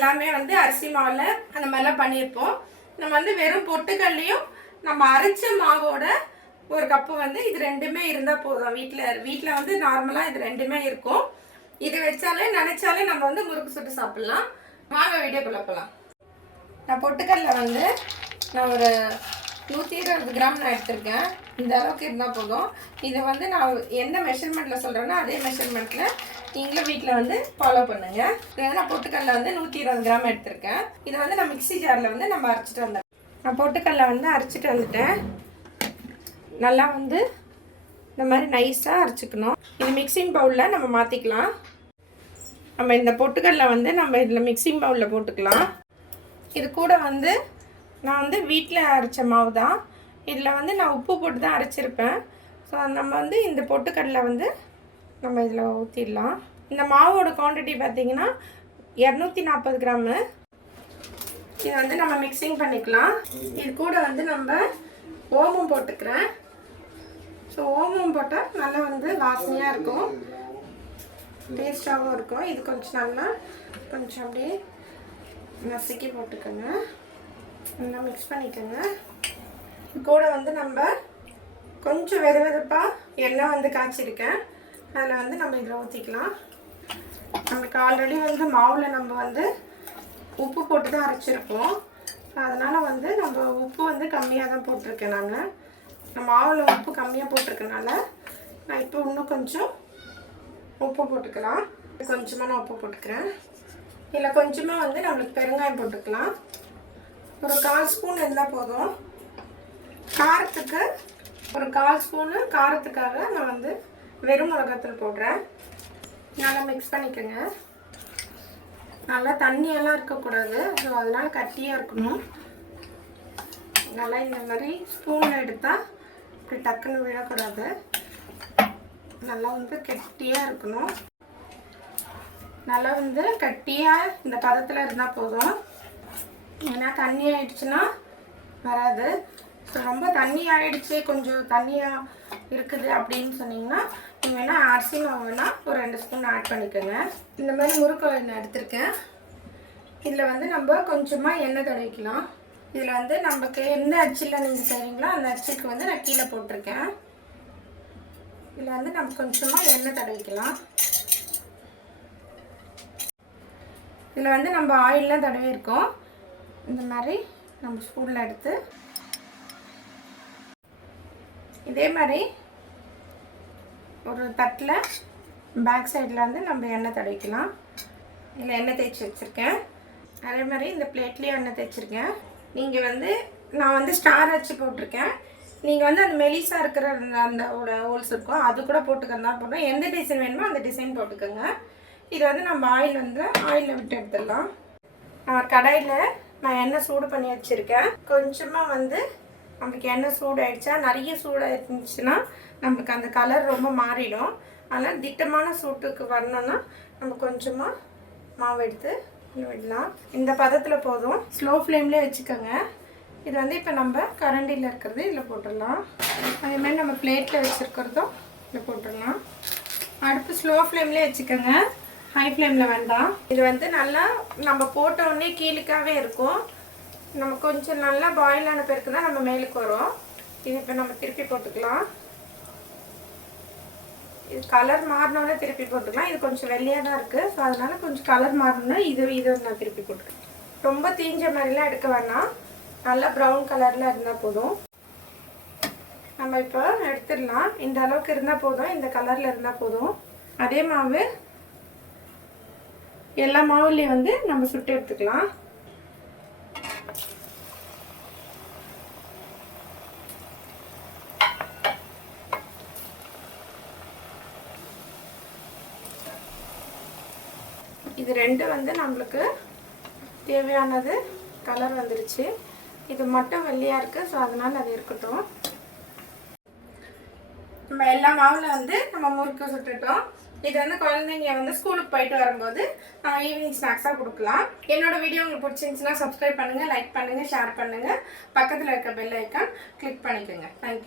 எல்லாமே வந்து அரிசி மாவில் அந்த மாதிரிலாம் பண்ணியிருப்போம். நம்ம வந்து வெறும் பொட்டுக்கல்லையும் நம்ம அரைச்ச மாவோட ஒரு கப்பு வந்து இது ரெண்டுமே இருந்தால் போதும். வீட்டில் வீட்டில் வந்து நார்மலாக இது ரெண்டுமே இருக்கும். இது வச்சாலே நினச்சாலே நம்ம வந்து முறுக்கு சுட்டு சாப்பிட்லாம். வாங்க வீடியோக்குள்ள போகலாம் நான் பொட்டுக்கல்ல வந்து நான் ஒரு நூற்றி இருபது கிராம் நான் எடுத்திருக்கேன். இந்த அளவுக்கு இருந்தால் போதும். இதை வந்து நான் எந்த மெஷர்மெண்ட்டில் சொல்கிறேன்னா அதே மெஷர்மெண்ட்டில் நீங்களும் வீட்டில் வந்து ஃபாலோ பண்ணுங்கள் இது வந்து நான் பொட்டுக்கடலை வந்து நூற்றி இருபது கிராம் எடுத்திருக்கேன். இதை வந்து நான் மிக்ஸி ஜாரில் வந்து நம்ம அரைச்சிட்டு வந்தேன் நான் பொட்டுக்கடலை வந்து அரைச்சிட்டு வந்துட்டேன். நல்லா வந்து இந்த மாதிரி நைஸாக அரைச்சிக்கணும். இது மிக்சிங் பவுலில் நம்ம மாற்றிக்கலாம் நம்ம இந்த பொட்டுக்கடலை வந்து நம்ம இதில் மிக்சிங் பவுலில் போட்டுக்கலாம். இது கூட வந்து நான் வந்து வீட்டில் அரைச்ச மாவு தான் இதில் வந்து நான் உப்பு போட்டு தான் அரைச்சிருப்பேன். ஸோ நம்ம வந்து இந்த பொட்டுக்கடலை வந்து நம்ம இதில் ஊற்றிடலாம் இந்த மாவோட குவான்டிட்டி பார்த்தீங்கன்னா இரநூத்தி நாற்பது கிராமு. இது வந்து நம்ம மிக்சிங் பண்ணிக்கலாம். இது கூட வந்து நம்ம ஓமம் போட்டுக்கிறேன். ஸோ ஓமம் போட்டால் நல்லா வந்து வாசனையாக இருக்கும். டேஸ்டாகவும் இருக்கும். இது கொஞ்சம் நல்லா கொஞ்சம் அப்படியே நசுக்கி போட்டுக்கோங்க. நல்லா மிக்ஸ் பண்ணிக்கோங்க. இது கூட வந்து நம்ம கொஞ்சம் வெது வெதுப்பாக எண்ணெய் வந்து காய்ச்சிருக்கேன். அதில் வந்து நம்ம இதில் ஊற்றிக்கலாம். நம்மளுக்கு ஆல்ரெடி வந்து மாவில் நம்ம வந்து உப்பு போட்டு தான் அரைச்சிருப்போம் அதனால் வந்து நம்ம உப்பு வந்து கம்மியாக தான் போட்டிருக்கேன் நான். நம்ம மாவில் உப்பு கம்மியாக போட்டிருக்கனால நான் இப்போ இன்னும் கொஞ்சம் உப்பு போட்டுக்கலாம். கொஞ்சமாக நான் உப்பு போட்டுக்கிறேன். இதில் கொஞ்சமாக வந்து நம்மளுக்கு பெருங்காயம் போட்டுக்கலாம். ஒரு கால் ஸ்பூன் இருந்தால் போதும். காரத்துக்கு ஒரு கால் ஸ்பூனு காரத்துக்காக நான் வந்து வெறும் மிளகாத்தூள் போடுறேன். நல்லா மிக்ஸ் பண்ணிக்கோங்க. நல்லா தண்ணியெல்லாம் இருக்கக்கூடாது. ஸோ அதனால் கட்டியாக இருக்கணும். நல்லா இந்த மாதிரி ஸ்பூன் எடுத்தால் இப்படி டக்குன்னு விழக்கூடாது. நல்லா வந்து கெட்டியாக இருக்கணும். நல்லா வந்து கட்டியாக இந்த பதத்தில் இருந்தால் போதும். ஏன்னா தண்ணி ஆயிடுச்சுன்னா வராது. ஸோ ரொம்ப தண்ணி ஆயிடுச்சு. கொஞ்சம் தண்ணியாக இருக்குது அப்படின்னு சொன்னீங்கன்னா நீங்கள் வேணால் அரிசி மாவு வேணால் ஒரு ரெண்டு ஸ்பூன் ஆட் பண்ணிக்கோங்க. இந்த மாதிரி முறுக்கு நான் எடுத்திருக்கேன். இதில் வந்து நம்ம கொஞ்சமாக எண்ணெய் தடவிக்கலாம். இதில் வந்து நமக்கு எந்த அச்சில் நீங்கள் செய்கிறீங்களோ அந்த அச்சுக்கு வந்து நான் கீழே போட்டிருக்கேன். இதில் வந்து நம்ம கொஞ்சமாக எண்ணெய் தடவிக்கலாம். இதில் வந்து நம்ம ஆயிலெலாம் தடவி இருக்கோம் இந்த மாதிரி நம்ம ஸ்பூனில் எடுத்து இதே மாதிரி ஒரு தட்டில் பேக் சைடில் வந்து நம்ம எண்ணெய் தடவிக்கலாம். இதில் எண்ணெய் தேய்ச்சி வச்சுருக்கேன். அதே மாதிரி இந்த பிளேட்லேயும் எண்ணெய் தேய்ச்சிருக்கேன். நீங்கள் வந்து நான் வந்து ஸ்டார் வச்சு போட்டிருக்கேன். நீங்கள் வந்து அந்த மெலிசாக இருக்கிற அந்த அந்த ஹோல்ஸ் இருக்கும் அது கூட போட்டுக்கிறதா போடுறோம் எந்த டிசைன் வேணுமோ அந்த டிசைன் போட்டுக்கோங்க. இது வந்து நம்ம ஆயில் வந்து ஆயிலில் விட்டு எடுத்துடலாம். நான் கடாயில் நான் எண்ணெய் சூடு பண்ணி வச்சுருக்கேன். கொஞ்சமாக வந்து நமக்கு எண்ணெய் சூடாயிடுச்சா நிறைய சூடாயிருந்துச்சுன்னா நமக்கு அந்த கலர் ரொம்ப மாறிடும். அதனால் திட்டமான சூட்டுக்கு வரணும்னா நம்ம கொஞ்சமாக மாவு எடுத்து விடலாம். இந்த பதத்தில் போதும். ஸ்லோ ஃப்ளேம்லேயே வச்சுக்கோங்க. இது வந்து இப்போ நம்ம கரண்டியில் இருக்கிறது இதில் போட்டுடலாம். அதேமாதிரி நம்ம பிளேட்டில் வச்சுருக்கிறதும் இதில் போட்டுடலாம். அடுப்பு ஸ்லோ ஃப்ளேம்லேயே வச்சுக்கோங்க. ஹை ஃப்ளேமில் வேண்டாம். இது வந்து நல்லா நம்ம போட்டோடனே கீழுக்காகவே இருக்கும். நம்ம கொஞ்சம் நல்லா பாயில் ஆன பிறகு தான் நம்ம மேலுக்கு வரும். இது இப்போ நம்ம திருப்பி போட்டுக்கலாம். இது கலர் மாறினோட திருப்பி போட்டுக்கலாம். இது கொஞ்சம் வெள்ளையாக தான் இருக்குது ஸோ அதனால் கொஞ்சம் கலர் மாறணும்னா இது இதை நான் திருப்பி போட்டுக்கிறேன். ரொம்ப தீஞ்ச மாதிரிலாம் எடுக்க வேணாம். நல்லா ப்ரௌன் கலரில் இருந்தால் போதும். நம்ம இப்போ எடுத்துடலாம். இந்த அளவுக்கு இருந்தால் போதும். இந்த கலரில் இருந்தால் போதும். அதே மாவு எல்லா மாவுலேயும் வந்து நம்ம சுட்டு எடுத்துக்கலாம். இது ரெண்டு வந்து நம்மளுக்கு தேவையானது கலர் வந்துருச்சு. இது மட்டும் வெள்ளையாக இருக்குது ஸோ அதனால் அது இருக்கட்டும். நம்ம எல்லா மாவில் வந்து நம்ம முறுக்கு சுட்டுட்டோம். இது வந்து குழந்தைங்க வந்து ஸ்கூலுக்கு போயிட்டு வரும்போது ஈவினிங் ஸ்நாக்ஸாக கொடுக்கலாம். என்னோட வீடியோ உங்களுக்கு பிடிச்சிருந்துச்சுன்னா சப்ஸ்கிரைப் பண்ணுங்கள் லைக் பண்ணுங்கள் ஷேர் பண்ணுங்கள் பக்கத்தில் இருக்க பெல் ஐக்கான் கிளிக் பண்ணிக்கோங்க. Thank you